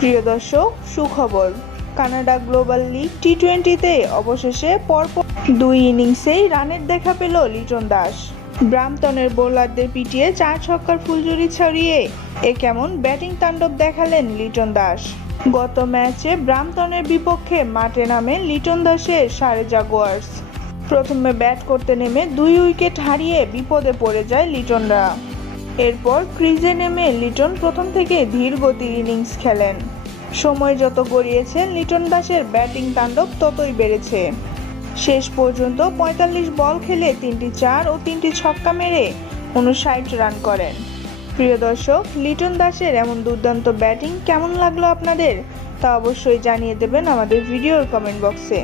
প্রিয় দর্শক, সুখবর। কানাডা গ্লোবাল লিগ টি-20তে অবশেষে পরপর 2 ইনিংসেই রানের দেখা পেল লিটন দাস। ব্রাম্পটনের বোলারদের পিটিয়ে 4 ছক্কার ফুলঝুরি ছড়িয়ে কেমন ব্যাটিং তাণ্ডব দেখালেন লিটন দাস। গত ম্যাচে ব্রাম্পটনের বিপক্ষে মাঠে নামে লিটন দাসের সারে জাগুয়ার্স। প্রথমে ব্যাট করতে নেমে 2 উইকেট হারিয়ে বিপদে পড়ে যায় লিটনরা। এরপর ক্রিজে নেমে লিটন প্রথম থেকে ধীর গতির ইনিংস খেলেন। সময় যত গড়িয়েছে লিটন দাসের ব্যাটিং তাণ্ডব ততই বেড়েছে। শেষ পর্যন্ত 45 বল খেলে 3টি 4 ও 3টি ছক্কা মেরে 59 রান করেন। প্রিয় দর্শক, লিটন দাসের এমন দুর্দান্ত ব্যাটিং কেমন লাগলো আপনাদের তা অবশ্যই জানিয়ে দেবেন আমাদের ভিডিওর কমেন্ট বক্সে।